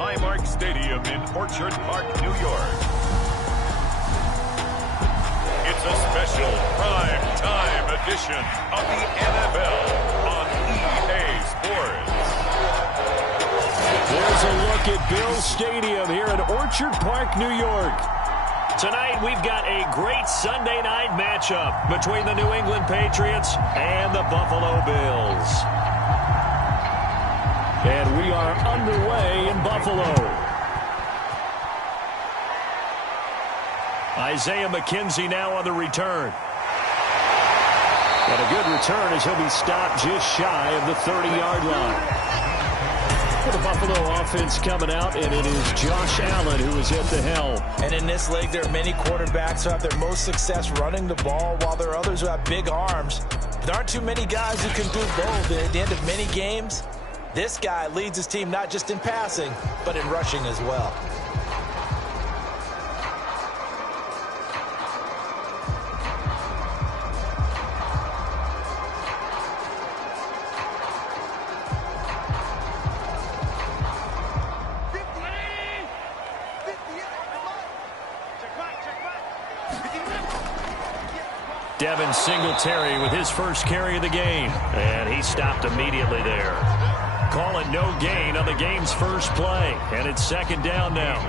Highmark Stadium in Orchard Park, New York. It's a special prime-time edition of the NFL on EA Sports. There's a look at Bills Stadium here in Orchard Park, New York. Tonight, we've got a great Sunday night matchup between the New England Patriots and the Buffalo Bills. And we are underway in Buffalo. Isaiah McKenzie now on the return. And a good return as he'll be stopped just shy of the 30-yard line. For the Buffalo offense coming out, and it is Josh Allen who is at the helm. And in this league, there are many quarterbacks who have their most success running the ball, while there are others who have big arms. But there aren't too many guys who can do both. And at the end of many games, this guy leads his team not just in passing, but in rushing as well. Devin Singletary with his first carry of the game. And he stopped immediately there. Call it no gain on the game's first play. And it's second down now.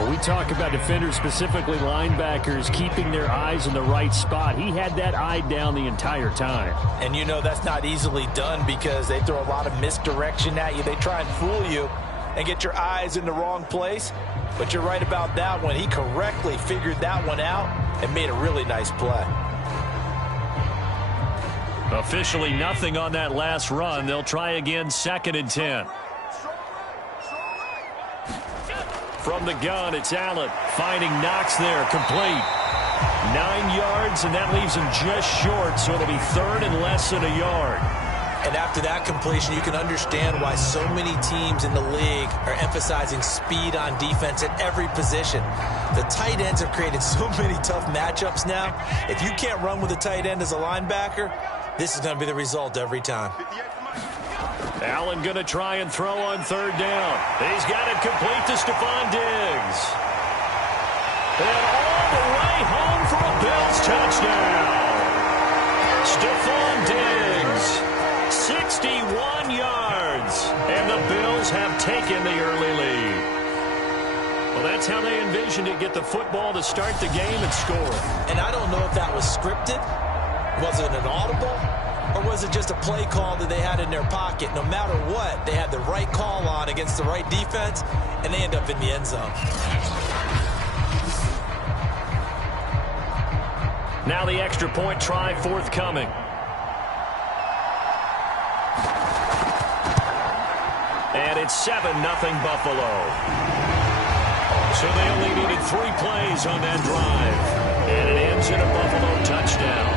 When we talk about defenders, specifically linebackers, keeping their eyes in the right spot. He had that eye down the entire time. And you know that's not easily done because they throw a lot of misdirection at you. They try and fool you and get your eyes in the wrong place. But you're right about that one. He correctly figured that one out and made a really nice play. Officially nothing on that last run. They'll try again, 2nd and 10. From the gun, it's Allen finding Knox there, complete. 9 yards, and that leaves him just short, so it'll be 3rd and less than a yard. And after that completion, you can understand why so many teams in the league are emphasizing speed on defense at every position. The tight ends have created so many tough matchups now. If you can't run with a tight end as a linebacker, this is going to be the result every time. Allen going to try and throw on 3rd down. He's got it complete to Stephon Diggs. And all the way home for a Bills touchdown. Stephon Diggs, 61 yards. And the Bills have taken the early lead. Well, that's how they envisioned it, get the football to start the game and score. And I don't know if that was scripted. Was it an audible? Or was it just a play call that they had in their pocket? No matter what, they had the right call on against the right defense, and they end up in the end zone. Now the extra point try forthcoming. And it's 7-0 Buffalo. So they only needed 3 plays on that drive. And it ends in a Buffalo touchdown.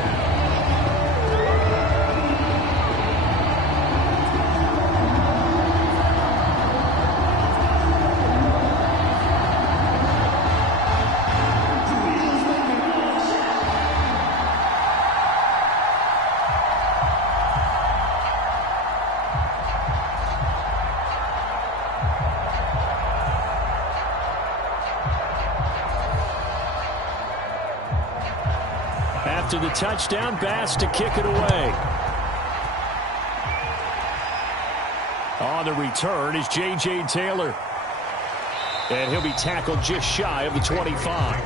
After the touchdown, Bass to kick it away. On the return is J.J. Taylor. And he'll be tackled just shy of the 25.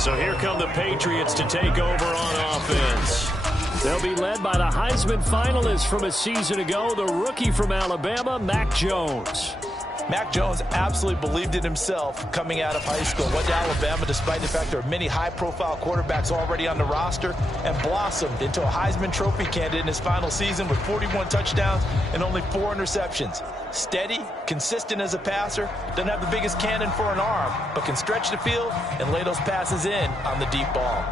So here come the Patriots to take over on offense. They'll be led by the Heisman finalist from a season ago, the rookie from Alabama, Mac Jones. Mac Jones absolutely believed in himself coming out of high school. Went to Alabama despite the fact there are many high-profile quarterbacks already on the roster, and blossomed into a Heisman Trophy candidate in his final season with 41 touchdowns and only 4 interceptions. Steady, consistent as a passer, doesn't have the biggest cannon for an arm, but can stretch the field and lay those passes in on the deep ball.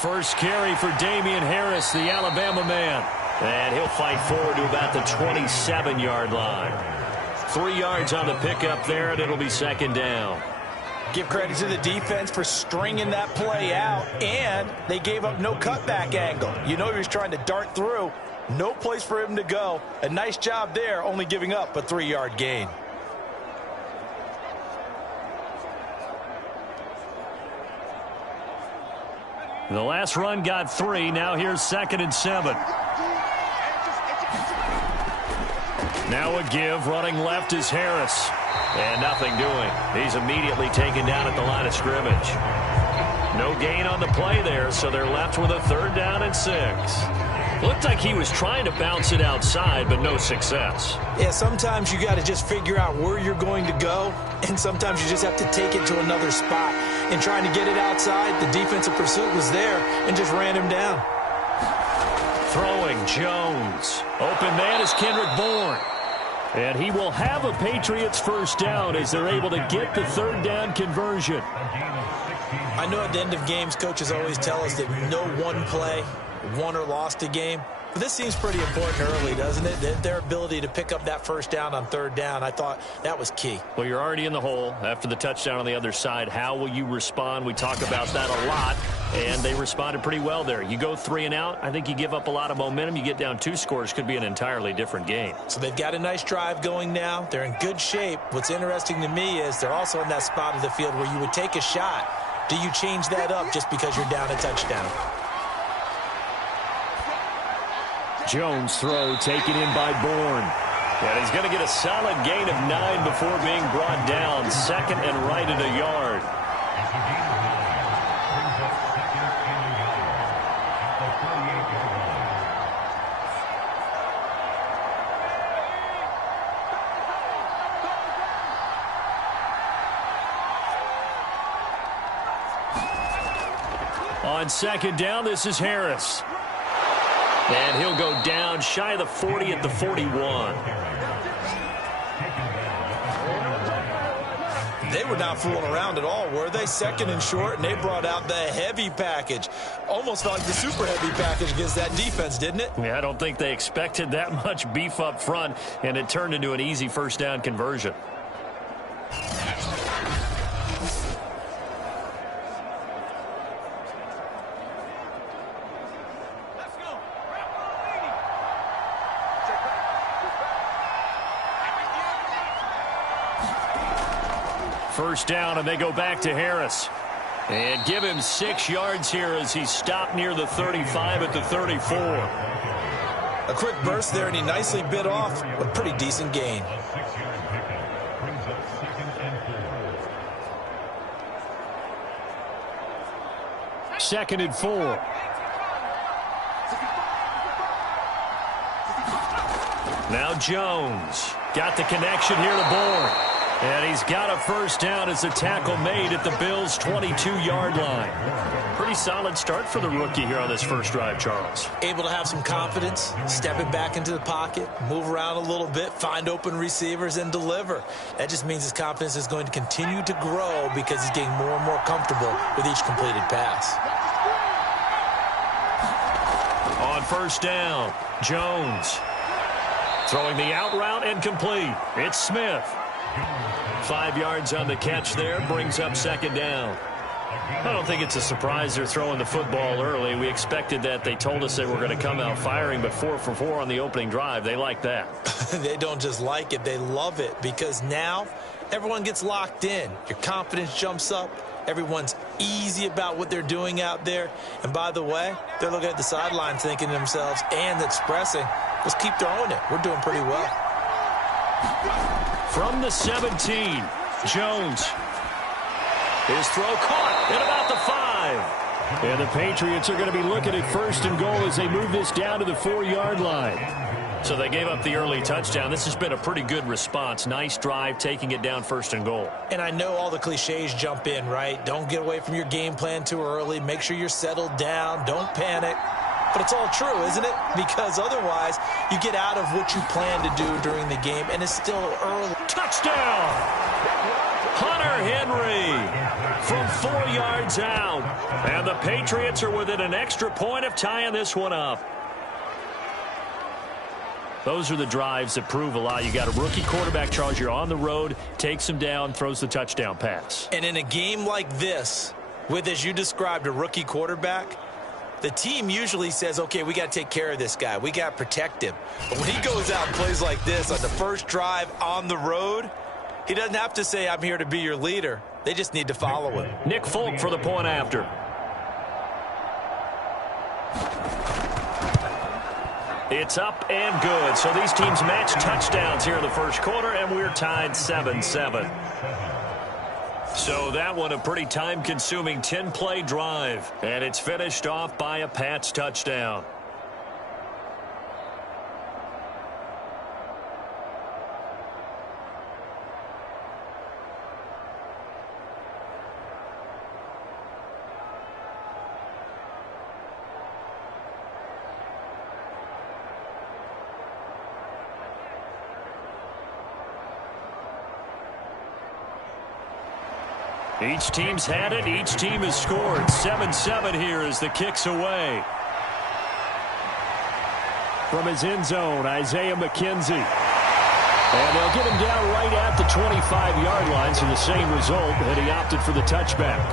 First carry for Damian Harris, the Alabama man. And he'll fight forward to about the 27-yard line. 3 yards on the pickup there, and it'll be second down. Give credit to the defense for stringing that play out, and they gave up no cutback angle. You know he was trying to dart through. No place for him to go. A nice job there, only giving up a 3-yard gain. The last run got 3. Now here's 2nd and 7. Now a give. Running left is Harris. And nothing doing. He's immediately taken down at the line of scrimmage. No gain on the play there, so they're left with a 3rd down and 6. Looked like he was trying to bounce it outside, but no success. Yeah, sometimes you got to just figure out where you're going to go, and sometimes you just have to take it to another spot. And trying to get it outside, the defensive pursuit was there and just ran him down. Throwing, Jones. Open man is Kendrick Bourne. And he will have a Patriots 1st down as they're able to get the 3rd down conversion. I know at the end of games, coaches always tell us that no one play won or lost a game. But this seems pretty important early, doesn't it? Their ability to pick up that 1st down on 3rd down, I thought that was key. Well, you're already in the hole after the touchdown on the other side. How will you respond? We talk about that a lot, and they responded pretty well there. You go 3 and out, I think you give up a lot of momentum. You get down 2 scores, could be an entirely different game. So they've got a nice drive going now. They're in good shape. What's interesting to me is they're also in that spot of the field where you would take a shot. Do you change that up just because you're down a touchdown? Jones throw taken in by Bourne. And he's going to get a solid gain of 9 before being brought down. 2nd and right at a yard. On 2nd down, this is Harris. And he'll go down shy of the 40 at the 41. They were not fooling around at all, were they? 2nd and short, and they brought out the heavy package. Almost like the super heavy package against that defense, didn't it? Yeah, I don't think they expected that much beef up front, and it turned into an easy 1st down conversion. First down, and they go back to Harris. And give him 6 yards here as he stopped near the 35 at the 34. A quick burst there, and he nicely bit off a pretty decent gain. Second and 4. Now Jones got the connection here to Bourne. And he's got a 1st down as a tackle made at the Bills' 22-yard line. Pretty solid start for the rookie here on this first drive, Charles. Able to have some confidence, stepping back into the pocket, move around a little bit, find open receivers, and deliver. That just means his confidence is going to continue to grow because he's getting more and more comfortable with each completed pass. On 1st down, Jones throwing the out route and complete. It's Smith. 5 yards on the catch there, brings up 2nd down. I don't think it's a surprise they're throwing the football early. We expected that. They told us they were going to come out firing, but 4 for 4 on the opening drive. They like that. They don't just like it, they love it, because now everyone gets locked in. Your confidence jumps up. Everyone's easy about what they're doing out there. And by the way, they're looking at the sidelines thinking to themselves and expressing, let's keep throwing it. We're doing pretty well. From the 17, Jones. His throw caught at about the 5. And the Patriots are going to be looking at 1st and goal as they move this down to the 4-yard line. So they gave up the early touchdown. This has been a pretty good response. Nice drive, taking it down 1st and goal. And I know all the cliches jump in, right? Don't get away from your game plan too early. Make sure you're settled down. Don't panic. But it's all true, isn't it? Because otherwise, you get out of what you plan to do during the game, and it's still early. Touchdown! Hunter Henry from 4 yards out. And the Patriots are within an extra point of tying this one up. Those are the drives that prove a lot. You got a rookie quarterback charge. You're on the road, takes him down, throws the touchdown pass. And in a game like this, with, as you described, a rookie quarterback, the team usually says, okay, we got to take care of this guy. We got to protect him. But when he goes out and plays like this on the first drive on the road, he doesn't have to say, I'm here to be your leader. They just need to follow him. Nick Folk for the point after. It's up and good. So these teams match touchdowns here in the first quarter, and we're tied 7-7. So that one a pretty time-consuming 10-play drive, and it's finished off by a Pats touchdown. Each team's had it. Each team has scored. 7-7 here as the kick's away. From his end zone, Isaiah McKenzie. And they'll get him down right at the 25-yard line, so the same result, and he opted for the touchback.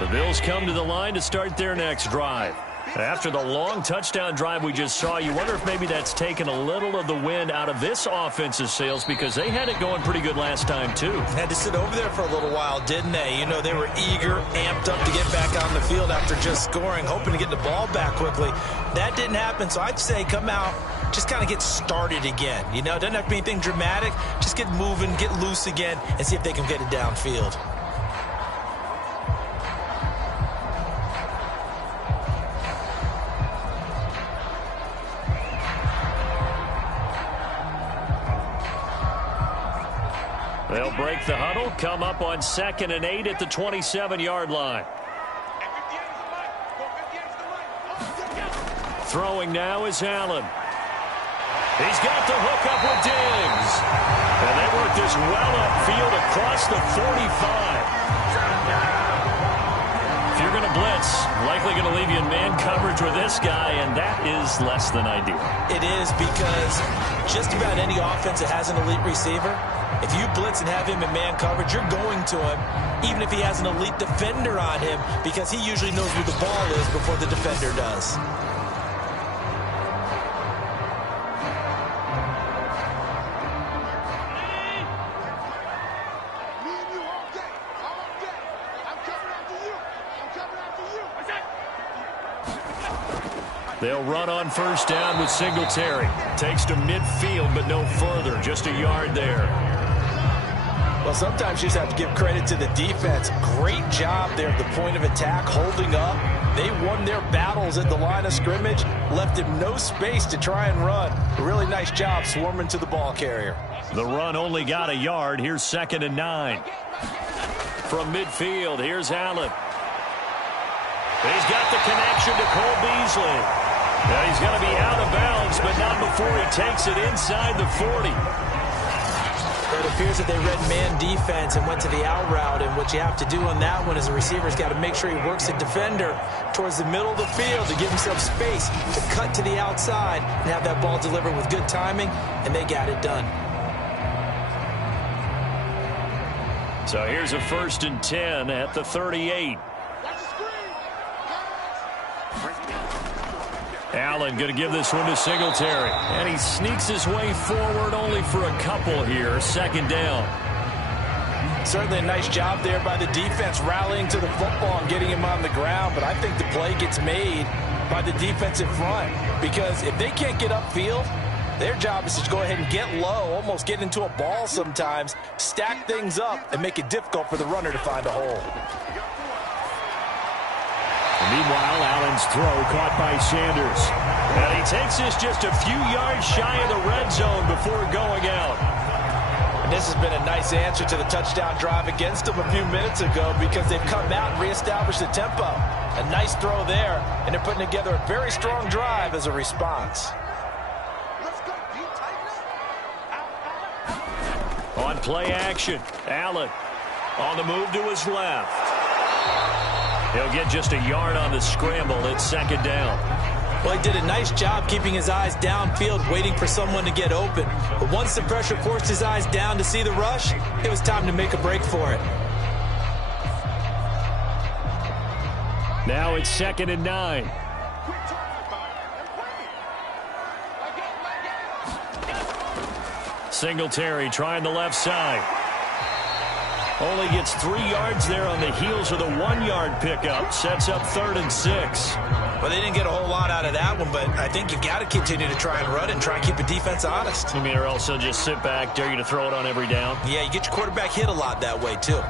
The Bills come to the line to start their next drive. After the long touchdown drive we just saw, you wonder if maybe that's taken a little of the wind out of this offense's sails, because they had it going pretty good last time, too. Had to sit over there for a little while, didn't they? You know, they were eager, amped up to get back on the field after just scoring, hoping to get the ball back quickly. That didn't happen, so I'd say come out, just kind of get started again. You know, it doesn't have to be anything dramatic. Just get moving, get loose again, and see if they can get it downfield. They'll break the huddle, come up on 2nd and 8 at the 27-yard line. Throwing now is Allen. He's got the hook up with Diggs. And they work this well upfield across the 45. If you're going to blitz, likely going to leave you in man coverage with this guy, and that is less than ideal. It is, because just about any offense that has an elite receiver, if you blitz and have him in man coverage, you're going to him, even if he has an elite defender on him, because he usually knows where the ball is before the defender does. They'll run on first down with Singletary. Takes to midfield, but no further. Just a yard there. Well, sometimes you just have to give credit to the defense. Great job there at the point of attack, holding up. They won their battles at the line of scrimmage, left him no space to try and run. A really nice job swarming to the ball carrier. The run only got a yard. Here's 2nd and 9. From midfield, here's Allen. He's got the connection to Cole Beasley. Now he's going to be out of bounds, but not before he takes it inside the 40. It appears that they read man defense and went to the out route, and what you have to do on that one is the receiver's got to make sure he works the defender towards the middle of the field to give himself space to cut to the outside and have that ball delivered with good timing, and they got it done. So here's a 1st and 10 at the 38. Allen going to give this one to Singletary. And he sneaks his way forward only for a couple here. 2nd down. Certainly a nice job there by the defense rallying to the football and getting him on the ground. But I think the play gets made by the defensive front. Because if they can't get upfield, their job is to go ahead and get low, almost get into a ball sometimes, stack things up, and make it difficult for the runner to find a hole. Meanwhile, Allen's throw caught by Sanders. And he takes this just a few yards shy of the red zone before going out. And this has been a nice answer to the touchdown drive against them a few minutes ago because they've come out and reestablished the tempo. A nice throw there, and they're putting together a very strong drive as a response. On play action, Allen on the move to his left. He'll get just a yard on the scramble. It's second down. Well, he did a nice job keeping his eyes downfield, waiting for someone to get open. But once the pressure forced his eyes down to see the rush, it was time to make a break for it. Now it's 2nd and 9. Singletary trying the left side. Only gets 3 yards there on the heels of the 1-yard pickup. Sets up 3rd and 6. Well, they didn't get a whole lot out of that one, but I think you've got to continue to try and run and try and keep the defense honest. I mean, or else they'll just sit back, dare you to throw it on every down. Yeah, you get your quarterback hit a lot that way, too.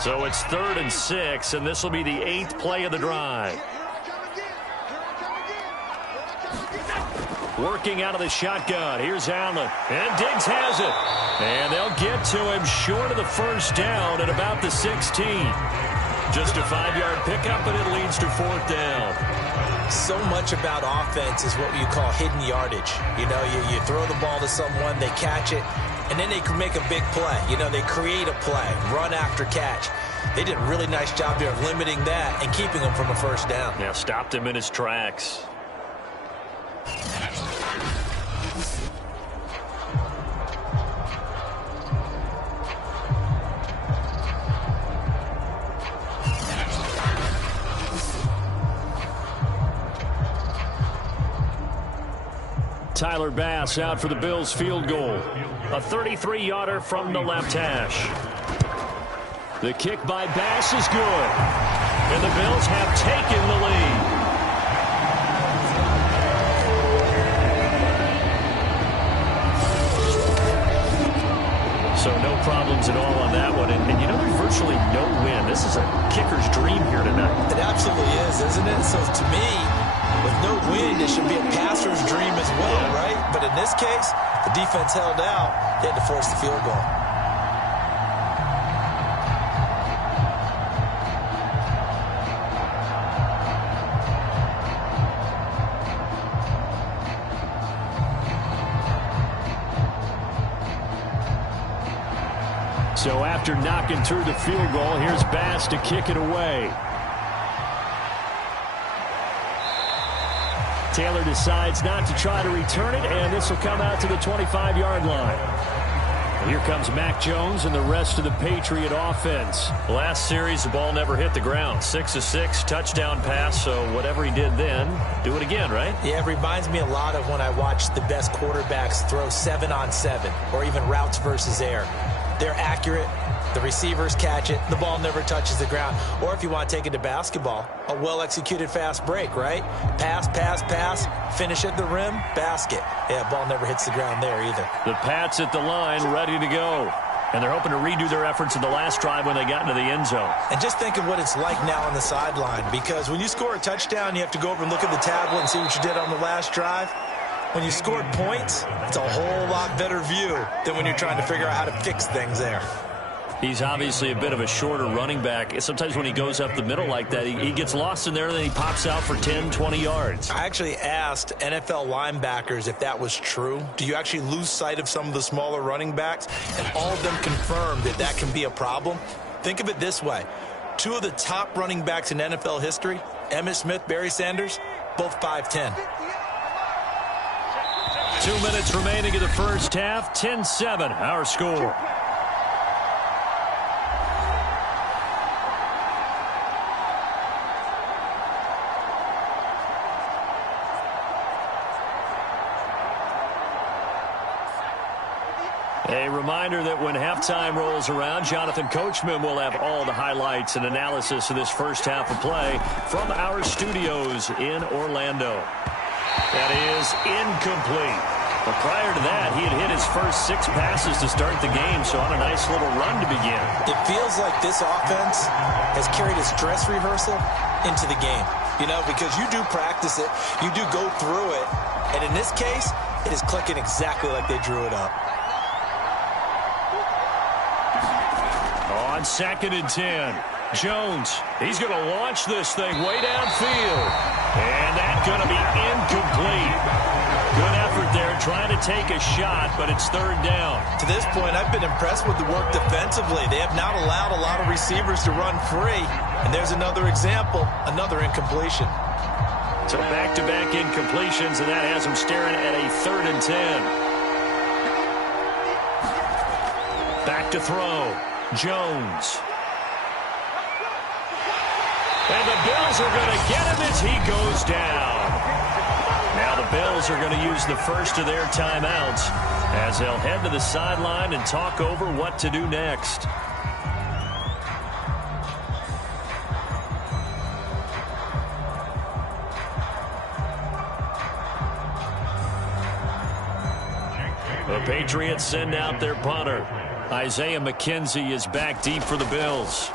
So it's 3rd and 6, and this will be the 8th play of the drive. Working out of the shotgun. Here's Allen. And Diggs has it. And they'll get to him short of the first down at about the 16. Just a 5-yard pickup, and it leads to 4th down. So much about offense is what you call hidden yardage. You know, you throw the ball to someone, they catch it, and then they can make a big play. You know, they create a play, run after catch. They did a really nice job there of limiting that and keeping him from a first down. Yeah, stopped him in his tracks. Tyler Bass out for the Bills field goal. A 33-yarder from the left hash. The kick by Bass is good. And the Bills have taken the lead. So no problems at all on that one. And you know, there's virtually no win. This is a kicker's dream here tonight. It absolutely is, isn't it? So to me, with no win, it should be a passer's dream as well, right? But in this case, the defense held out. They had to force the field goal. So after knocking through the field goal, here's Bass to kick it away. Taylor decides not to try to return it, and this will come out to the 25-yard line. And here comes Mac Jones and the rest of the Patriot offense. Last series, the ball never hit the ground. 6 of 6, touchdown pass, so whatever he did then, do it again, right? Yeah, it reminds me a lot of when I watched the best quarterbacks throw 7-on-7 or even routes versus air. They're accurate. The receivers catch it. The ball never touches the ground. Or if you want to take it to basketball, a well-executed fast break, right? Pass, pass, pass, finish at the rim, basket. Yeah, ball never hits the ground there either. The Pats at the line, ready to go. And they're hoping to redo their efforts in the last drive when they got into the end zone. And just think of what it's like now on the sideline, because when you score a touchdown, you have to go over and look at the tablet and see what you did on the last drive. When you scored points, it's a whole lot better view than when you're trying to figure out how to fix things there. He's obviously a bit of a shorter running back. Sometimes when he goes up the middle like that, he gets lost in there, and then he pops out for 10, 20 yards. I actually asked NFL linebackers if that was true. Do you actually lose sight of some of the smaller running backs? And all of them confirmed that that can be a problem. Think of it this way. 2 of the top running backs in NFL history, Emmitt Smith, Barry Sanders, both 5'10". 2 minutes remaining in the first half. 10-7, our score. A reminder that when halftime rolls around, Jonathan Coachman will have all the highlights and analysis of this first half of play from our studios in Orlando. That is incomplete. But prior to that, he had hit his first 6 passes to start the game, so on a nice little run to begin. It feels like this offense has carried its dress rehearsal into the game. You know, because you do practice it, you do go through it, and in this case, it is clicking exactly like they drew it up. On 2nd and 10, Jones, he's going to launch this thing way downfield, and that's going to be incomplete. Good effort there, trying to take a shot, but it's 3rd down. To this point, I've been impressed with the work defensively. They have not allowed a lot of receivers to run free. And there's another example, another incompletion. So back-to-back incompletions, and that has them staring at a 3rd and 10. Back to throw, Jones. And the Bills are going to get him as he goes down. Now the Bills are going to use the first of their timeouts as they'll head to the sideline and talk over what to do next. The Patriots send out their punter. Isaiah McKenzie is back deep for the Bills.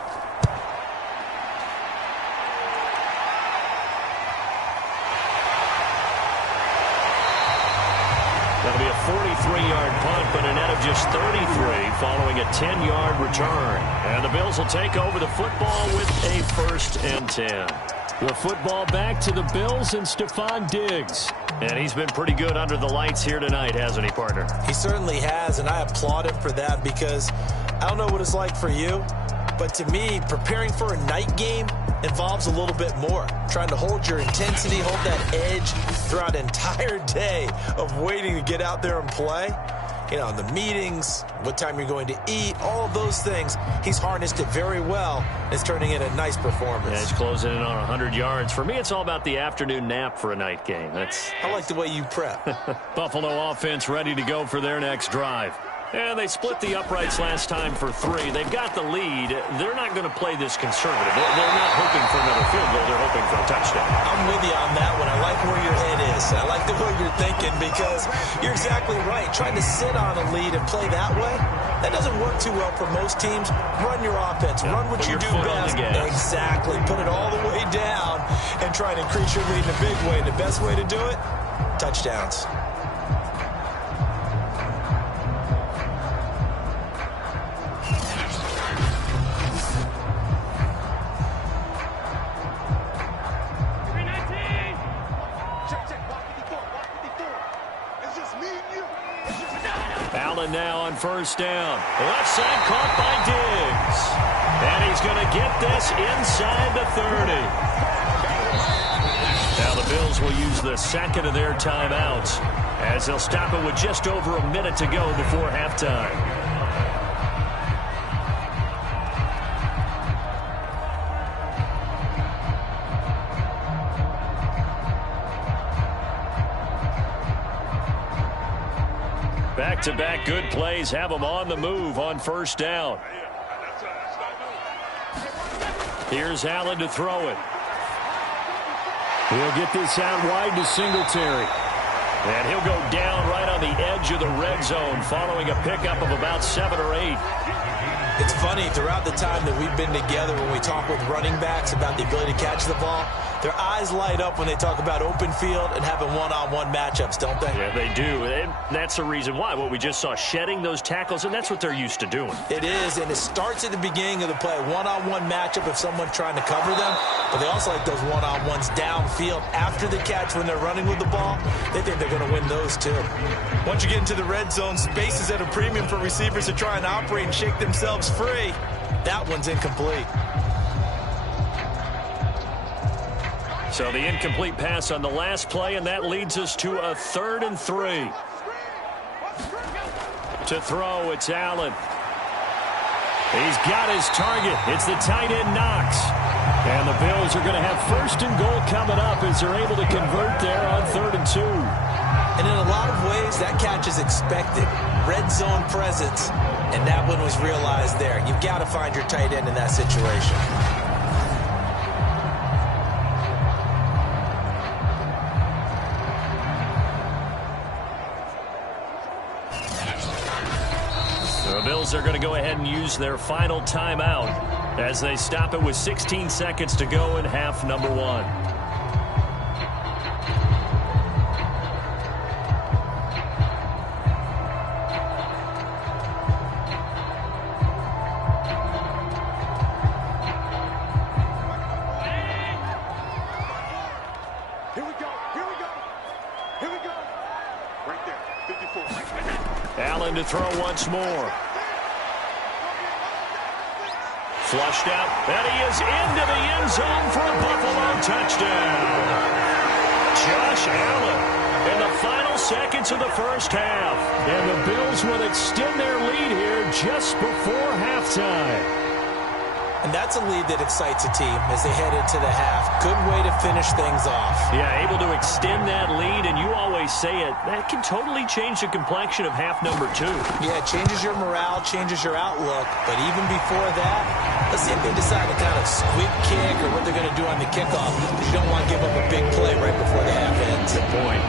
That'll be a 43-yard punt, but a net of just 33 following a 10-yard return. And the Bills will take over the football with a 1st and 10. The football back to the Bills and Stephon Diggs. And he's been pretty good under the lights here tonight, hasn't he, partner? He certainly has, and I applaud him for that because I don't know what it's like for you, but to me, preparing for a night game involves a little bit more. Trying to hold your intensity, hold that edge throughout an entire day of waiting to get out there and play. You know, the meetings, what time you're going to eat, all of those things. He's harnessed it very well. It's turning in a nice performance. Yeah, he's closing in on 100 yards. For me, it's all about the afternoon nap for a night game. I like the way you prep. Buffalo offense ready to go for their next drive. And they split the uprights last time for 3. They've got the lead. They're not going to play this conservative. They're not hoping for another field goal. They're hoping for a touchdown. I'm with you on that one. I like where your head is. I like the way you're thinking because you're exactly right. Trying to sit on a lead and play that way, that doesn't work too well for most teams. Run your offense. Run what you do best. Exactly. Put it all the way down and try and increase your lead in a big way. The best way to do it, touchdowns. Allen now on 1st down. Left side caught by Diggs. And he's going to get this inside the 30. Now the Bills will use the 2nd of their timeouts as they'll stop it with just over a minute to go before halftime. Back-to-back good plays have them on the move on 1st down. Here's Allen to throw it. He'll get this out wide to Singletary. And he'll go down right on the edge of the red zone following a pickup of about 7 or 8. It's funny, throughout the time that we've been together when we talk with running backs about the ability to catch the ball, their eyes light up when they talk about open field and having one-on-one matchups, don't they? Yeah, they do. And that's the reason why. What we just saw, shedding those tackles, and that's what they're used to doing. It is, and it starts at the beginning of the play. One-on-one matchup if someone's trying to cover them, but they also like those one-on-ones downfield after the catch when they're running with the ball. They think they're going to win those, too. Once you get into the red zone, space is at a premium for receivers to try and operate and shake themselves free. That one's incomplete. So the incomplete pass on the last play, and that leads us to a 3rd and 3. To throw, it's Allen. He's got his target. It's the tight end Knox. And the Bills are going to have 1st and goal coming up as they're able to convert there on 3rd and 2. And in a lot of ways, that catch is expected. Red zone presence, and that one was realized there. You've got to find your tight end in that situation. Bills are going to go ahead and use their final timeout as they stop it with 16 seconds to go in half number 1. Allen to throw once more. Flushed out, and he is into the end zone for a Buffalo touchdown. Josh Allen in the final seconds of the first half. And the Bills will extend their lead here just before halftime. And that's a lead that excites a team as they head into the half. Good way to finish things off. Yeah, able to extend that lead, and you always say it, that can totally change the complexion of half number 2. Yeah, it changes your morale, changes your outlook. But even before that, let's see if they decide to kind of squib kick or what they're going to do on the kickoff. You don't want to give up a big play right before the half ends. Good point.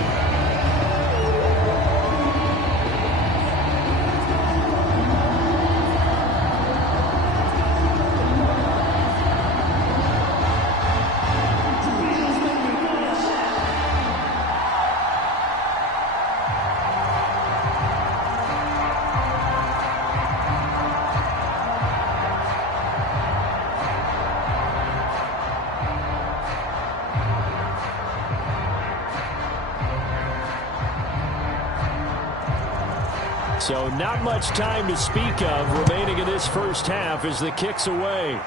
So not much time to speak of remaining in this first half as the kick's away.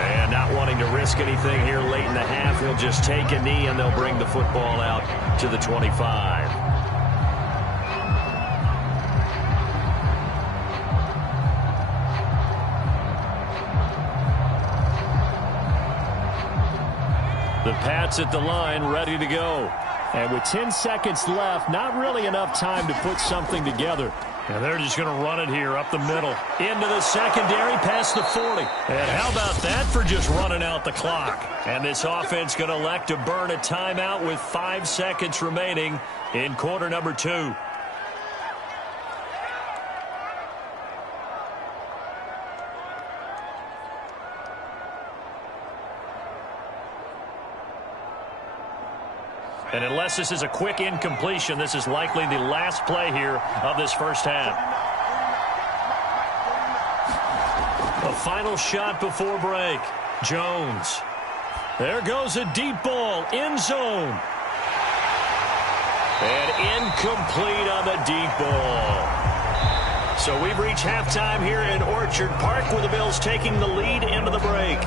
And not wanting to risk anything here late in the half, he'll just take a knee and they'll bring the football out to the 25. The Pats at the line, ready to go. And with 10 seconds left, not really enough time to put something together. And they're just going to run it here up the middle. Into the secondary, past the 40. And how about that for just running out the clock? And this offense going to elect to burn a timeout with 5 seconds remaining in quarter number 2. And unless this is a quick incompletion, this is likely the last play here of this first half. A final shot before break. Jones. There goes a deep ball. End zone. And incomplete on the deep ball. So we've reached halftime here in Orchard Park with the Bills taking the lead into the break.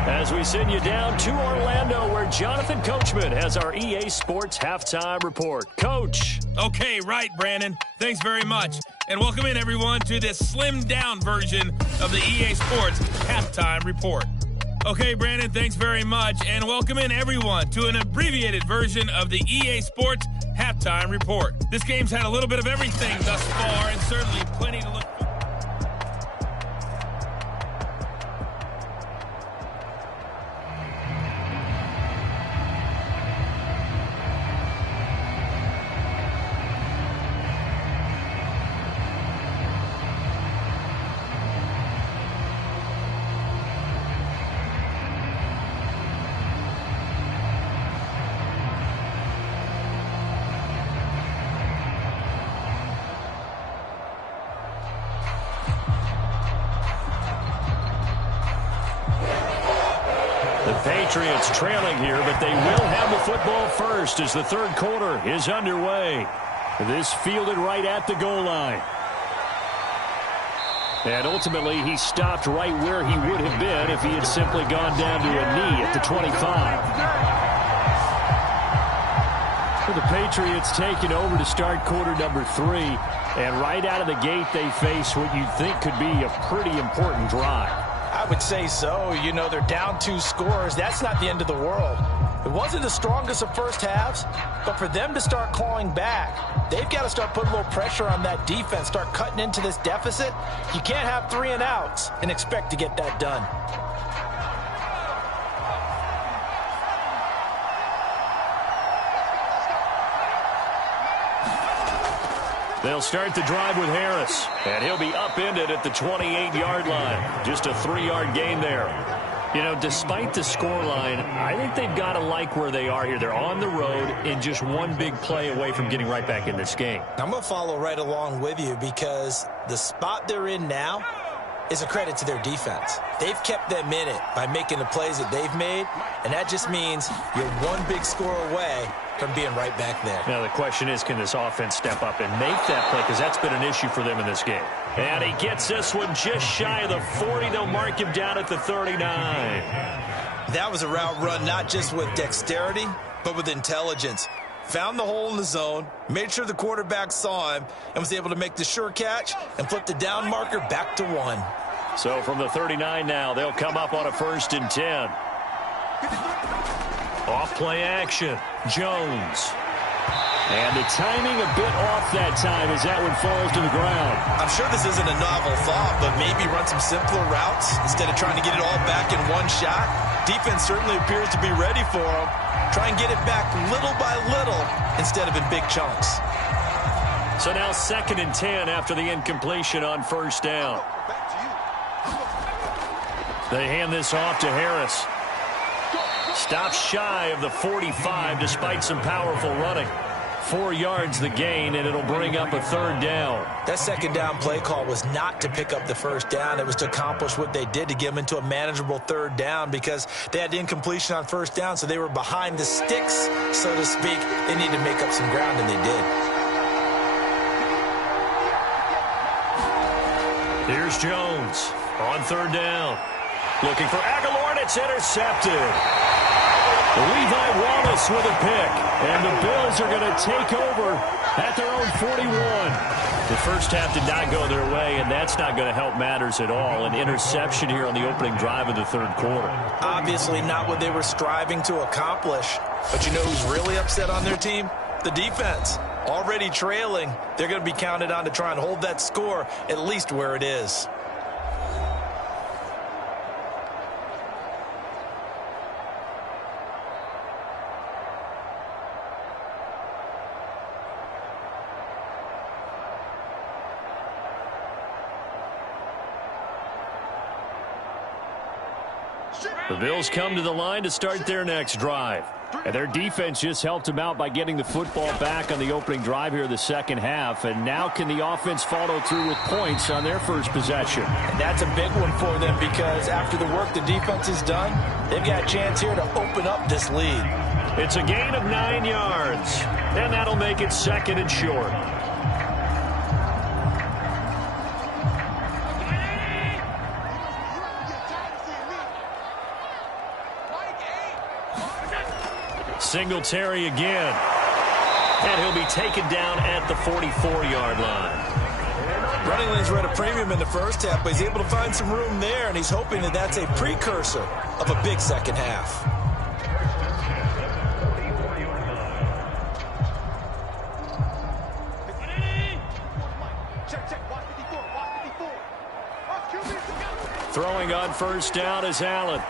As we send you down to Orlando, where Jonathan Coachman has our EA Sports Halftime Report. Coach. Okay, right, Brandon. Thanks very much. And welcome in, everyone, to this slimmed-down version of the EA Sports Halftime Report. Okay, Brandon, thanks very much. And welcome in, everyone, to an abbreviated version of the EA Sports Halftime Report. This game's had a little bit of everything thus far, and certainly plenty to look for. Patriots trailing here, but they will have the football first as the third quarter is underway. This fielded right at the goal line. And ultimately, he stopped right where he would have been if he had simply gone down to a knee at the 25. So the Patriots taking over to start quarter number 3. And right out of the gate, they face what you'd think could be a pretty important drive. I would say so. You know, they're down 2 scores. That's not the end of the world. It wasn't the strongest of first halves, but for them to start clawing back, they've got to start putting a little pressure on that defense, start cutting into this deficit. You can't have 3 and outs and expect to get that done. They'll start the drive with Harris, and he'll be upended at the 28-yard line. Just a 3-yard gain there. You know, despite the scoreline, I think they've got to like where they are here. They're on the road and just one big play away from getting right back in this game. I'm going to follow right along with you because the spot they're in now is a credit to their defense. They've kept them in it by making the plays that they've made, and that just means you're one big score away from being right back there. Now, the question is, can this offense step up and make that play? Because that's been an issue for them in this game. And he gets this one just shy of the 40. They'll mark him down at the 39. That was a route run not just with dexterity, but with intelligence. Found the hole in the zone, made sure the quarterback saw him, and was able to make the sure catch and flip the down marker back to 1. So from the 39 now, they'll come up on a 1st and 10. Off play action, Jones. And the timing a bit off that time as that one falls to the ground. I'm sure this isn't a novel thought, but maybe run some simpler routes instead of trying to get it all back in one shot. Defense certainly appears to be ready for him. Try and get it back little by little instead of in big chunks. So now 2nd and 10 after the incompletion on 1st down. They hand this off to Harris. Stops shy of the 45 despite some powerful running. 4 yards the gain, and it'll bring up a 3rd down. That 2nd down play call was not to pick up the 1st down. It was to accomplish what they did to get them into a manageable 3rd down because they had the incompletion on 1st down, so they were behind the sticks, so to speak. They needed to make up some ground, and they did. Here's Jones on 3rd down. Looking for Aguilar, and it's intercepted. Levi Wallace with a pick, and the Bills are going to take over at their own 41. The first half did not go their way, and that's not going to help matters at all. An interception here on the opening drive of the 3rd quarter. Obviously not what they were striving to accomplish, but you know who's really upset on their team? The defense. Already trailing, they're going to be counted on to try and hold that score at least where it is. The Bills come to the line to start their next drive. And their defense just helped them out by getting the football back on the opening drive here in the 2nd half. And now can the offense follow through with points on their first possession? And that's a big one for them because after the work the defense has done, they've got a chance here to open up this lead. It's a gain of 9 yards. And that'll make it 2nd and short. Singletary again. And he'll be taken down at the 44-yard line. Running lanes were at a premium in the first half, but he's able to find some room there, and he's hoping that that's a precursor of a big second half. Throwing on 1st down is Allen.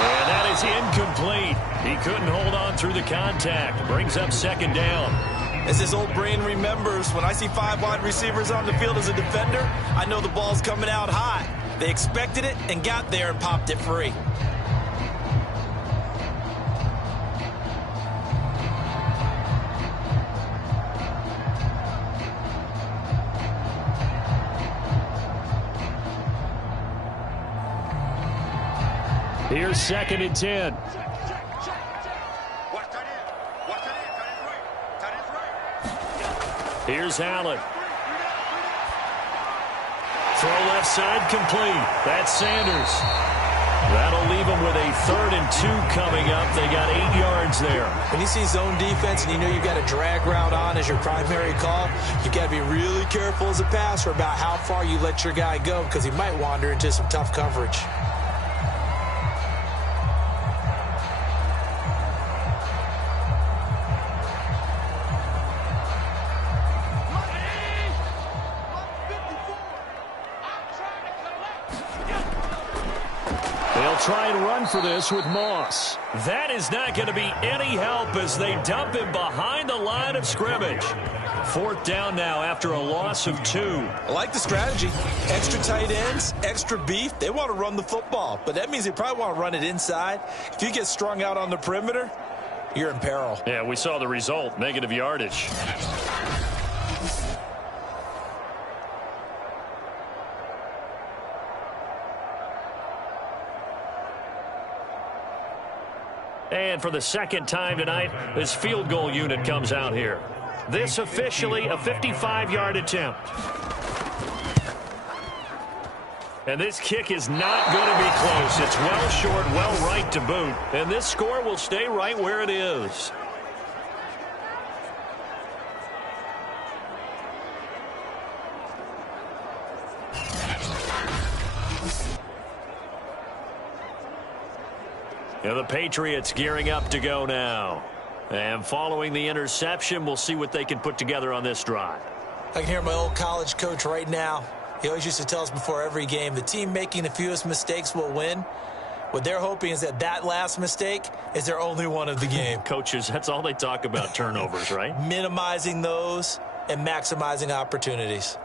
And that is incomplete. He couldn't hold on through the contact. Brings up 2nd down. As his old brain remembers, when I see 5 wide receivers on the field as a defender, I know the ball's coming out high. They expected it and got there and popped it free. Here's 2nd and 10. Here's Allen. Throw left side complete. That's Sanders. That'll leave them with a 3rd and 2 coming up. They got 8 yards there. When you see zone defense and you know you've got a drag route on as your primary call, you've got to be really careful as a passer about how far you let your guy go because he might wander into some tough coverage. try and run for this with Moss. That is not going to be any help as they dump him behind the line of scrimmage. 4th down now after a loss of 2. I like the strategy. Extra tight ends, extra beef. They want to run the football, but that means they probably want to run it inside. If you get strung out on the perimeter, you're in peril. Yeah, we saw the result, negative yardage. And for the second time tonight, this field goal unit comes out here. This officially a 55-yard attempt. And this kick is not going to be close. It's well short, well right to boot. And this score will stay right where it is. And the Patriots gearing up to go now. And following the interception, we'll see what they can put together on this drive. I can hear my old college coach right now. He always used to tell us before every game, the team making the fewest mistakes will win. What they're hoping is that last mistake is their only one of the game. Coaches, that's all they talk about, turnovers, right? Minimizing those and maximizing opportunities.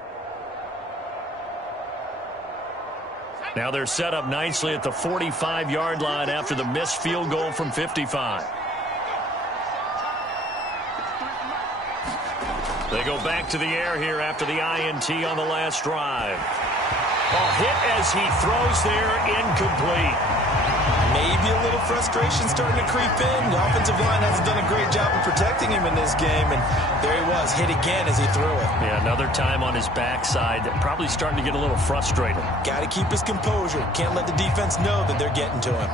Now they're set up nicely at the 45-yard line after the missed field goal from 55. They go back to the air here after the INT on the last drive. A hit as he throws there, incomplete. Maybe a little frustration starting to creep in. The offensive line hasn't done a great job of protecting him in this game, and there he was, hit again as he threw it. Yeah, another time on his backside, probably starting to get a little frustrated. Got to keep his composure. Can't let the defense know that they're getting to him.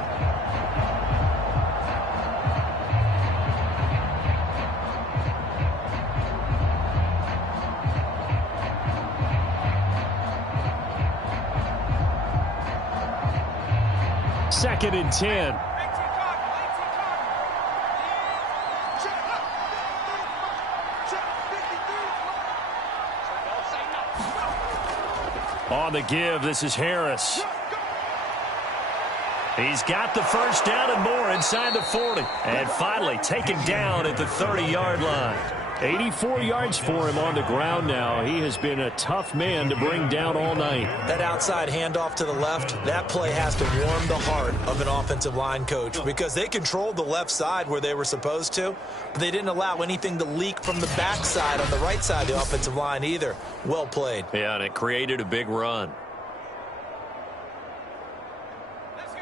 Second and 10. On the give, this is Harris. He's got the first down and more inside the 40. And finally taken down at the 30-yard line. 84 yards for him on the ground now. He has been a tough man to bring down all night. That outside handoff to the left, that play has to warm the heart of an offensive line coach because they controlled the left side where they were supposed to, but they didn't allow anything to leak from the backside on the right side of the offensive line either. Well played. Yeah, and it created a big run.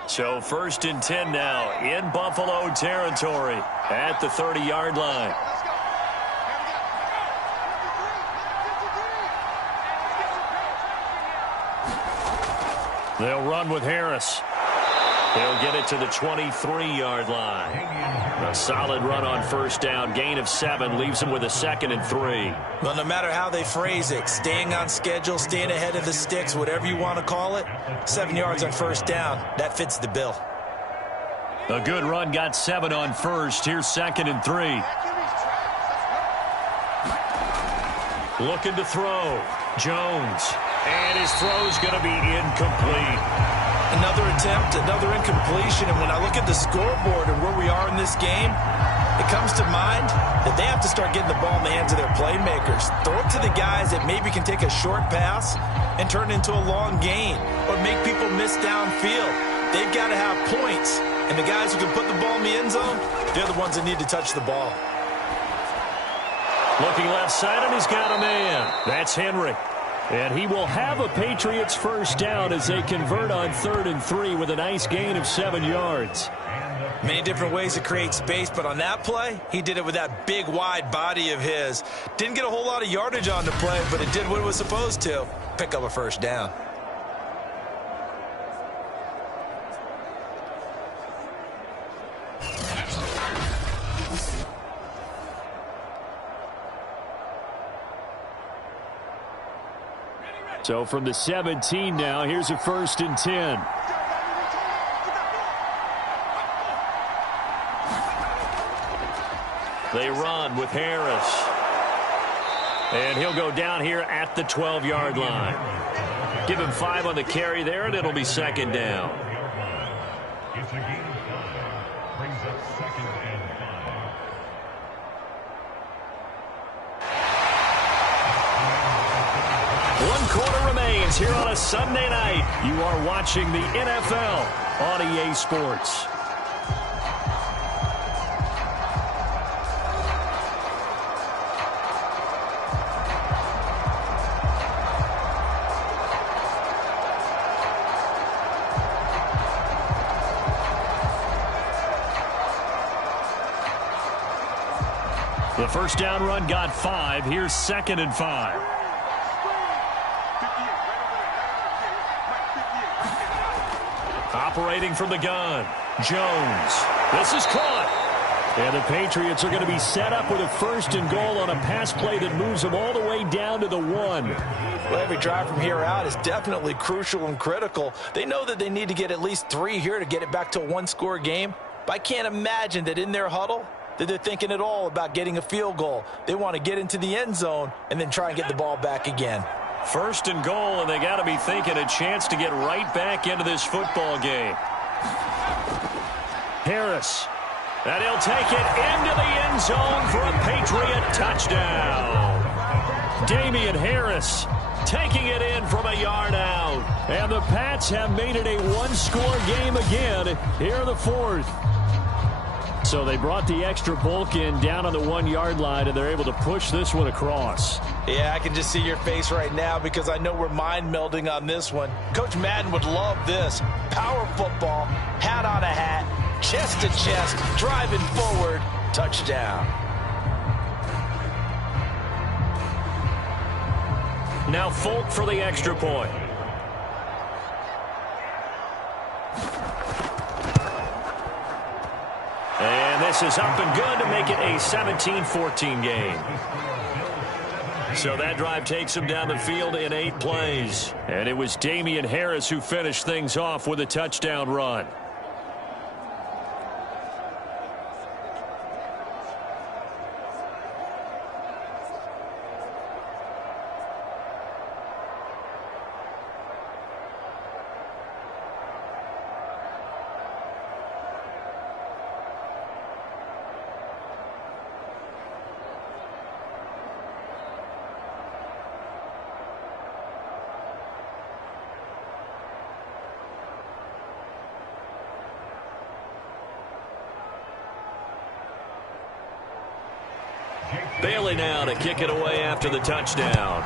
So 1st and 10 now in Buffalo territory at the 30-yard line. They'll run with Harris. He'll get it to the 23-yard line. A solid run on first down. Gain of 7 leaves him with a 2nd and 3. Well, no matter how they phrase it, staying on schedule, staying ahead of the sticks, whatever you want to call it, 7 yards on first down, that fits the bill. A good run, got 7 on first. Here's 2nd and 3. Looking to throw. Jones. And his throw's going to be incomplete. Another attempt, another incompletion. And when I look at the scoreboard and where we are in this game, it comes to mind that they have to start getting the ball in the hands of their playmakers. Throw it to the guys that maybe can take a short pass and turn it into a long gain or make people miss downfield. They've got to have points. And the guys who can put the ball in the end zone, they're the ones that need to touch the ball. Looking left side, and he's got a man. That's Henry. And he will have a Patriots first down as they convert on 3rd and 3 with a nice gain of 7 yards. Many different ways to create space, but on that play, he did it with that big, wide body of his. Didn't get a whole lot of yardage on the play, but it did what it was supposed to. Pick up a first down. So from the 17 now, here's a 1st and 10. They run with Harris. And he'll go down here at the 12-yard line. Give him 5 on the carry there, and it'll be 2nd down. It's a gain of 5. Brings up 2nd and 5. 1 quarter remains here on a Sunday night. You are watching the NFL on EA Sports. The first down run got 5. Here's 2nd and 5. Operating from the gun, Jones. This is caught. And the Patriots are going to be set up with a 1st and goal on a pass play that moves them all the way down to the 1. Well, every drive from here out is definitely crucial and critical. They know that they need to get at least 3 here to get it back to a 1-score game. But I can't imagine that in their huddle that they're thinking at all about getting a field goal. They want to get into the end zone and then try and get the ball back again. 1st and goal, and they got to be thinking a chance to get right back into this football game. Harris. And he'll take it into the end zone for a Patriot touchdown. Damian Harris taking it in from a yard out. And the Pats have made it a 1-score game again here in the 4th. So they brought the extra bulk in down on the 1-yard line, and they're able to push this one across. Yeah, I can just see your face right now because I know we're mind melding on this one. Coach Madden would love this. Power football, hat on a hat, chest to chest, driving forward, touchdown. Now Folk for the extra point. And this is up and good to make it a 17-14 game. So that drive takes him down the field in 8 plays. And it was Damian Harris who finished things off with a touchdown run. Bailey now to kick it away after the touchdown.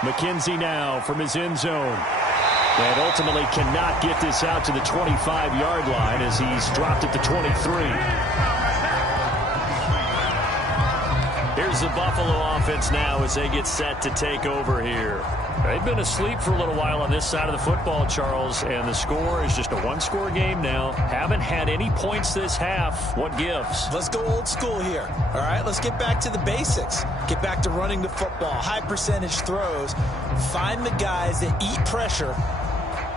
McKenzie now from his end zone. And ultimately cannot get this out to the 25-yard line as he's dropped it to 23. Here's the Buffalo offense now as they get set to take over here. They've been asleep for a little while on this side of the football, Charles, and the score is just a 1-score game now. Haven't had any points this half. What gives? Let's go old school here. All right, let's get back to the basics. Get back to running the football, high percentage throws. Find the guys that eat pressure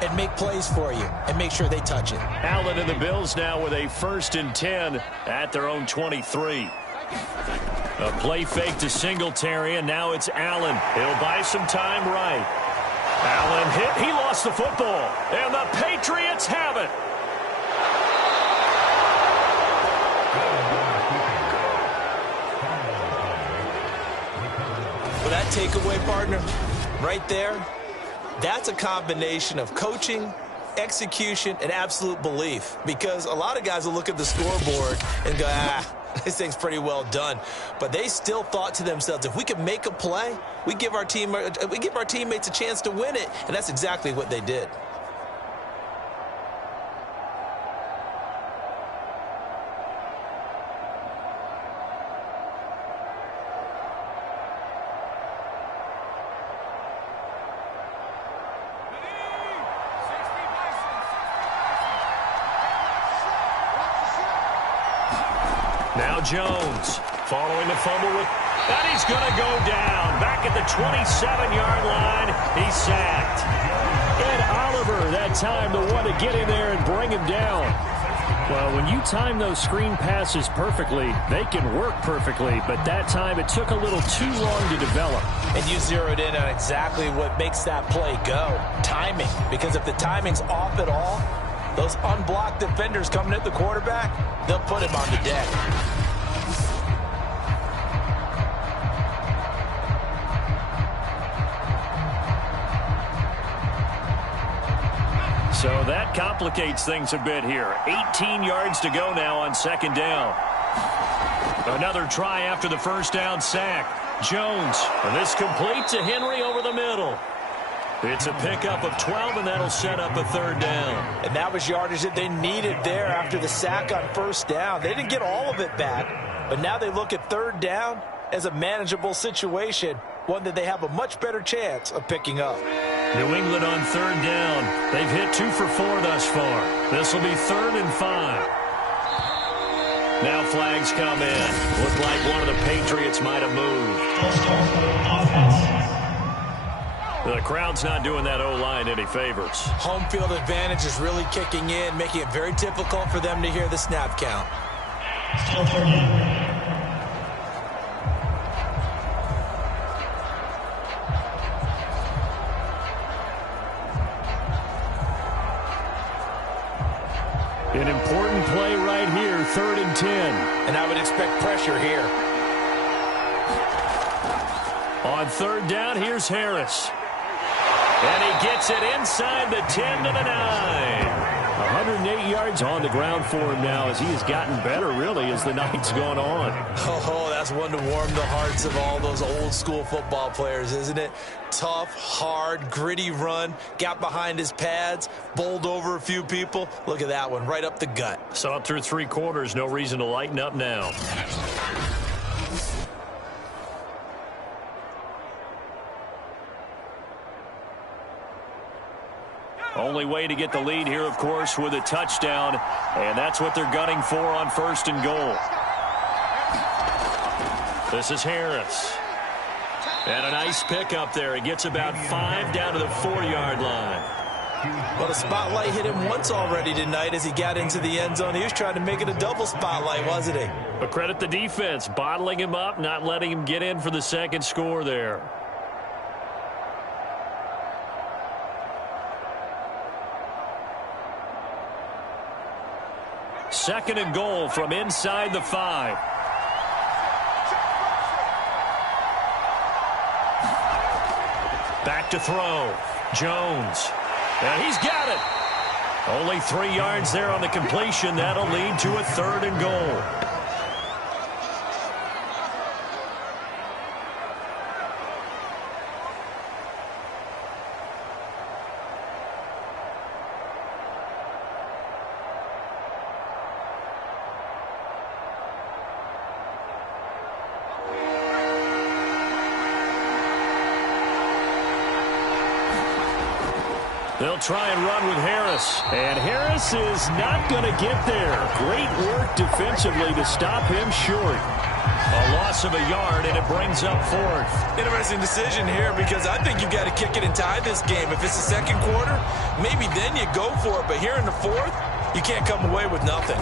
and make plays for you and make sure they touch it. Allen and the Bills now with a 1st and 10 at their own 23. A play fake to Singletary, and now it's Allen. He'll buy some time right. Allen hit. He lost the football, and the Patriots have it. Well, that takeaway, partner, right there, that's a combination of coaching, execution, and absolute belief. Because a lot of guys will look at the scoreboard and go, this thing's pretty well done. But they still thought to themselves, if we can make a play, we give our teammates a chance to win it. And that's exactly what they did. Now Jones following the fumble and he's going to go down. Back at the 27-yard line, he's sacked. Ed Oliver that time the one to get in there and bring him down. Well, when you time those screen passes perfectly, they can work perfectly, but that time it took a little too long to develop. And you zeroed in on exactly what makes that play go. Timing. Because if the timing's off at all, those unblocked defenders coming at the quarterback, they'll put him on the deck. So that complicates things a bit here. 18 yards to go now on second down. Another try after the first down sack. Jones, and this complete to Henry over the middle. It's a pickup of 12, and that'll set up a third down. And that was yardage that they needed there after the sack on first down. They didn't get all of it back, but now they look at third down as a manageable situation, one that they have a much better chance of picking up. New England on third down. They've hit 2 for 4 thus far. This will be 3rd and 5. Now flags come in. Looked like one of the Patriots might have moved. The crowd's not doing that O-line any favors. Home field advantage is really kicking in, making it very difficult for them to hear the snap count. Still 30. An important play right here, 3rd and 10. And I would expect pressure here. On third down, here's Harris. And he gets it inside the 10 to the 9. 108 yards on the ground for him now as he has gotten better, really, as the night's gone on. Oh, that's one to warm the hearts of all those old-school football players, isn't it? Tough, hard, gritty run, got behind his pads, bowled over a few people. Look at that one, right up the gut. Saw it through 3 quarters, no reason to lighten up now. Only way to get the lead here, of course, with a touchdown, and that's what they're gunning for on 1st and goal. This is Harris. And a nice pickup there. He gets about 5 down to the 4-yard line. Well, the spotlight hit him once already tonight as he got into the end zone. He was trying to make it a double spotlight, wasn't he? But credit the defense, bottling him up, not letting him get in for the second score there. Second and goal from inside the 5. Back to throw. Jones. And he's got it. Only 3 yards there on the completion. That'll lead to a 3rd and goal. They'll try and run with Harris. And Harris is not going to get there. Great work defensively to stop him short. A loss of a yard, and it brings up 4th. Interesting decision here because I think you've got to kick it and tie this game. If it's the second quarter, maybe then you go for it. But here in the 4th, you can't come away with nothing.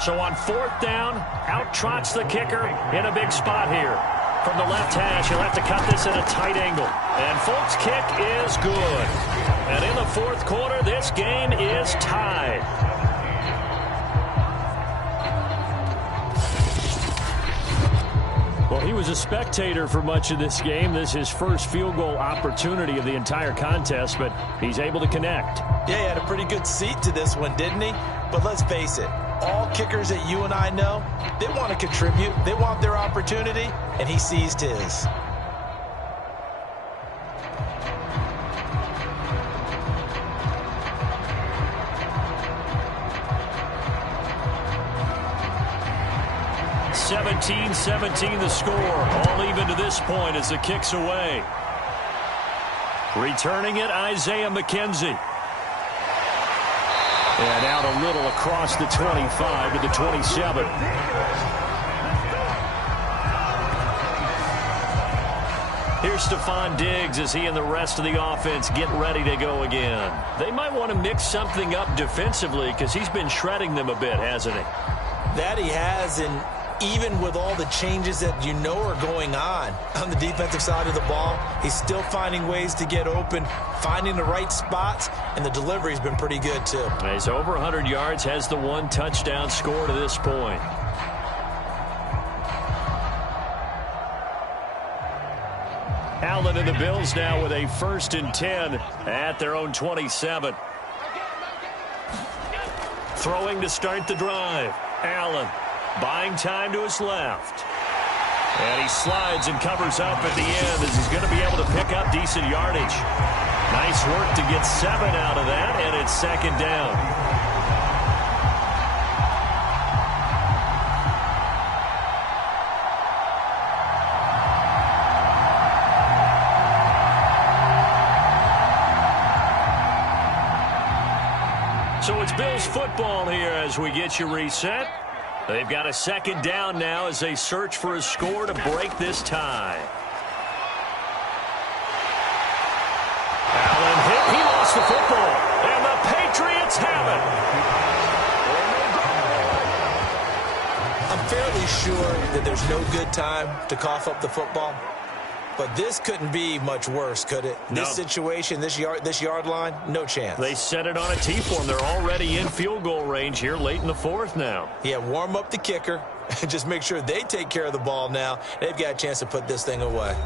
So on 4th down, out trots the kicker in a big spot here. From the left hash, he'll have to cut this at a tight angle. And Folk's kick is good. And in the 4th quarter, this game is tied. Well, he was a spectator for much of this game. This is his first field goal opportunity of the entire contest, but he's able to connect. Yeah, he had a pretty good seat to this one, didn't he? But let's face it, all kickers that you and I know, they want to contribute. They want their opportunity, and he seized his. (17-17) the score. All even to this point as the kick's away. Returning it, Isaiah McKenzie. And out a little across the 25 to the 27. Here's Stephon Diggs as he and the rest of the offense get ready to go again. They might want to mix something up defensively because he's been shredding them a bit, hasn't he? That he has, and even with all the changes that you know are going on the defensive side of the ball, he's still finding ways to get open, finding the right spots, and the delivery's been pretty good too. He's over 100 yards, has the 1 touchdown score to this point. Allen and the Bills now with a 1st and 10 at their own 27. Throwing to start the drive. Allen buying time to his left. And he slides and covers up at the end as he's going to be able to pick up decent yardage. Nice work to get 7 out of that, and it's 2nd down. So it's Bills football here as we get you reset. They've got a 2nd down now as they search for a score to break this tie. Allen hit. He lost the football. And the Patriots have it. I'm fairly sure that there's no good time to cough up the football. But this couldn't be much worse, could it? No. This situation, this yard line, no chance. They set it on a T for them. They're already in field goal range here late in the 4th now. Yeah, warm up the kicker and just make sure they take care of the ball now. They've got a chance to put this thing away.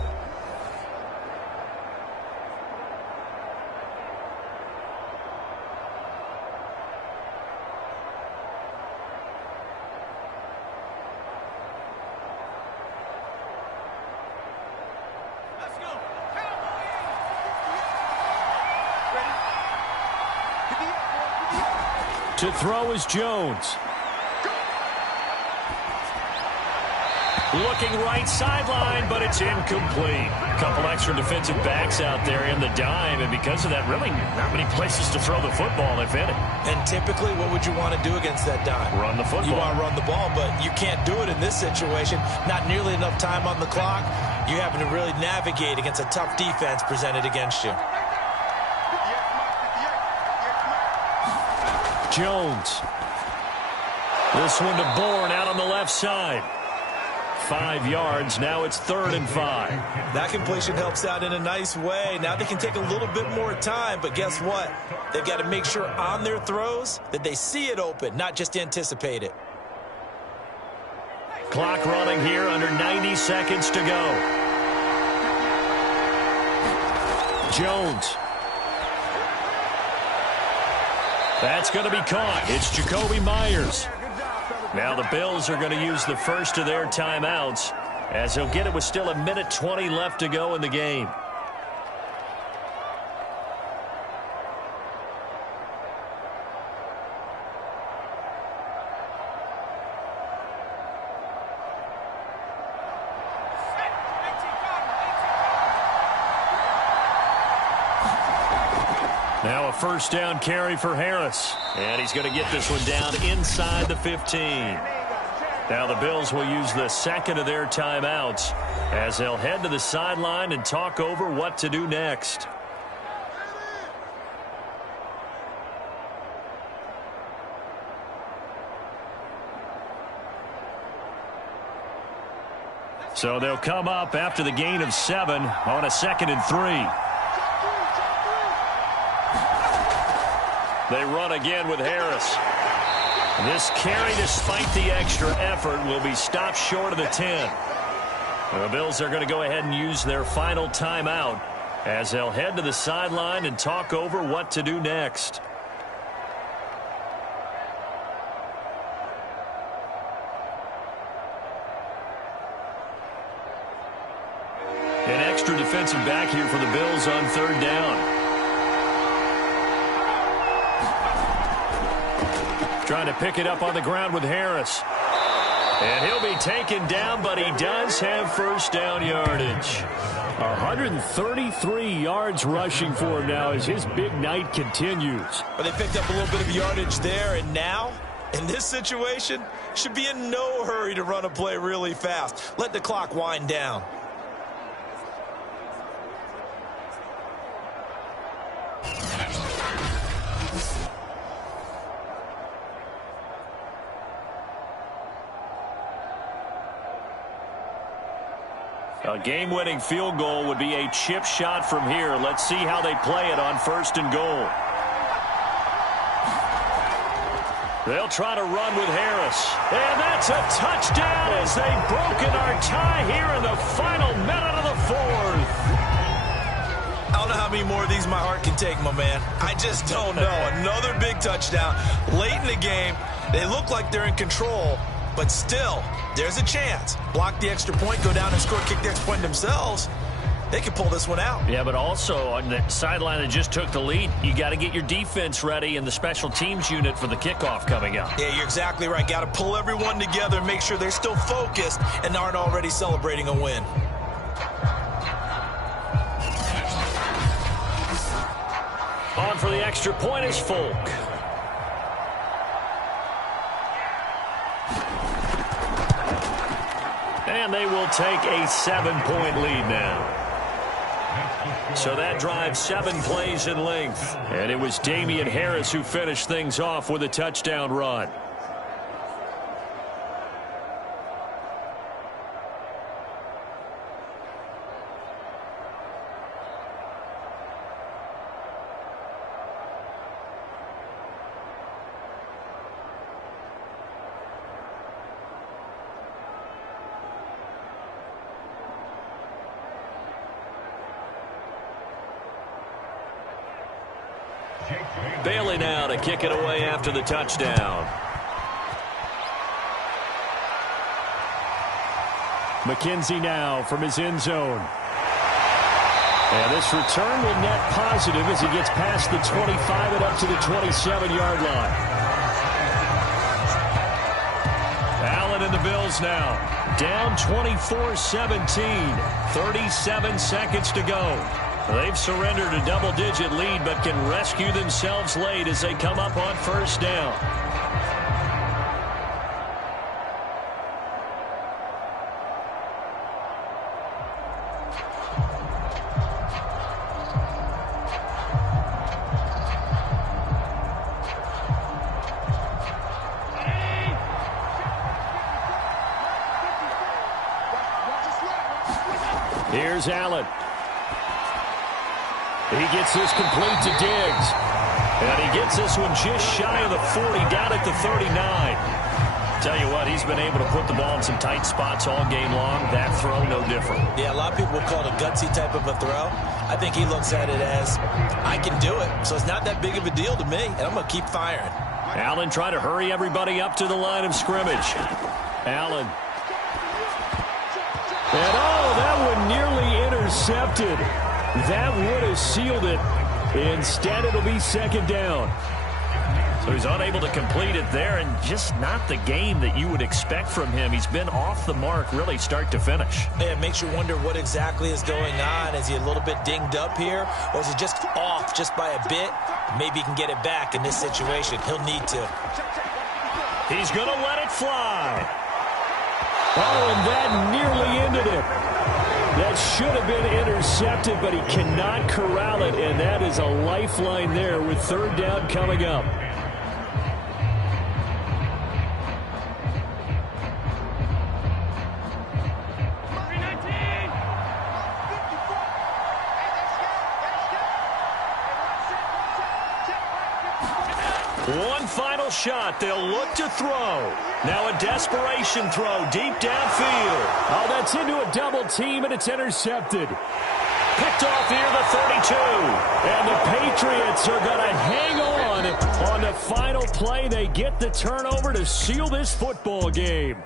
To throw is Jones. Looking right sideline, but it's incomplete. A couple extra defensive backs out there in the dime, and because of that, really not many places to throw the football, if any. And typically, what would you want to do against that dime? Run the football. You want to run the ball, but you can't do it in this situation. Not nearly enough time on the clock. You're having to really navigate against a tough defense presented against you. Jones. This one to Bourne out on the left side. 5 yards. Now it's 3rd and 5. That completion helps out in a nice way. Now they can take a little bit more time, but guess what? They've got to make sure on their throws that they see it open, not just anticipate it. Clock running here, under 90 seconds to go. Jones. That's going to be caught. It's Jacoby Myers. Now the Bills are going to use the first of their timeouts as they'll get it with still 1:20 left to go in the game. Now a 1st down carry for Harris. And he's going to get this one down inside the 15. Now the Bills will use the 2nd of their timeouts as they'll head to the sideline and talk over what to do next. So they'll come up after the gain of 7 on a 2nd and 3. They run again with Harris. This carry, despite the extra effort, will be stopped short of the 10. The Bills are going to go ahead and use their final timeout as they'll head to the sideline and talk over what to do next. An extra defensive back here for the Bills on 3rd down. Trying to pick it up on the ground with Harris. And he'll be taken down, but he does have first down yardage. 133 yards rushing for him now as his big night continues. But they picked up a little bit of yardage there, and now, in this situation, should be in no hurry to run a play really fast. Let the clock wind down. A game-winning field goal would be a chip shot from here. Let's see how they play it on 1st and goal. They'll try to run with Harris. And that's a touchdown as they've broken our tie here in the final minute of the 4th. I don't know how many more of these my heart can take, my man. I just don't know. Another big touchdown late in the game. They look like they're in control, but still, there's a chance. Block the extra point, go down and score, kick the extra point themselves. They can pull this one out. Yeah, but also on the sideline that just took the lead, you got to get your defense ready and the special teams unit for the kickoff coming up. Yeah, you're exactly right. Got to pull everyone together and make sure they're still focused and aren't already celebrating a win. On for the extra point is Folk. And they will take a 7-point lead now. So that drives 7 plays in length. And it was Damian Harris who finished things off with a touchdown run. Bailey now to kick it away after the touchdown. McKenzie now from his end zone. And this return will net positive as he gets past the 25 and up to the 27-yard line. Allen and the Bills now. Down 24-17. 37 seconds to go. They've surrendered a double-digit lead, but can rescue themselves late as they come up on 1st down. Here's Allen. He gets this complete to Diggs. And he gets this one just shy of the 40, down at the 39. Tell you what, he's been able to put the ball in some tight spots all game long. That throw, no different. Yeah, a lot of people will call it a gutsy type of a throw. I think he looks at it as, I can do it. So it's not that big of a deal to me, and I'm going to keep firing. Allen trying to hurry everybody up to the line of scrimmage. Allen. And that one nearly intercepted. That would have sealed it. Instead, it'll be 2nd down. So he's unable to complete it there, and just not the game that you would expect from him. He's been off the mark really start to finish. Yeah, it makes you wonder what exactly is going on. Is he a little bit dinged up here, or is he just off just by a bit? Maybe he can get it back in this situation. He'll need to. He's going to let it fly. Oh, and that nearly ended it. That should have been intercepted, but he cannot corral it, and that is a lifeline there with 3rd down coming up. One final shot. They'll look to throw. Now a desperation throw deep downfield. Oh, that's into a double team, and it's intercepted. Picked off here, the 32. And the Patriots are going to hang on the final play. They get the turnover to seal this football game.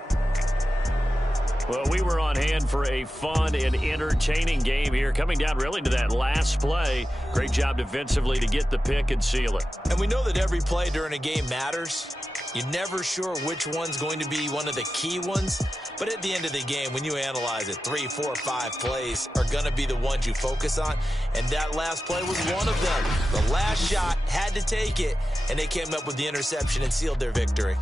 Well, we were on hand for a fun and entertaining game here. Coming down really to that last play. Great job defensively to get the pick and seal it. And we know that every play during a game matters. You're never sure which one's going to be one of the key ones. But at the end of the game, when you analyze it, 3, 4, 5 plays are going to be the ones you focus on. And that last play was one of them. The last shot had to take it, and they came up with the interception and sealed their victory.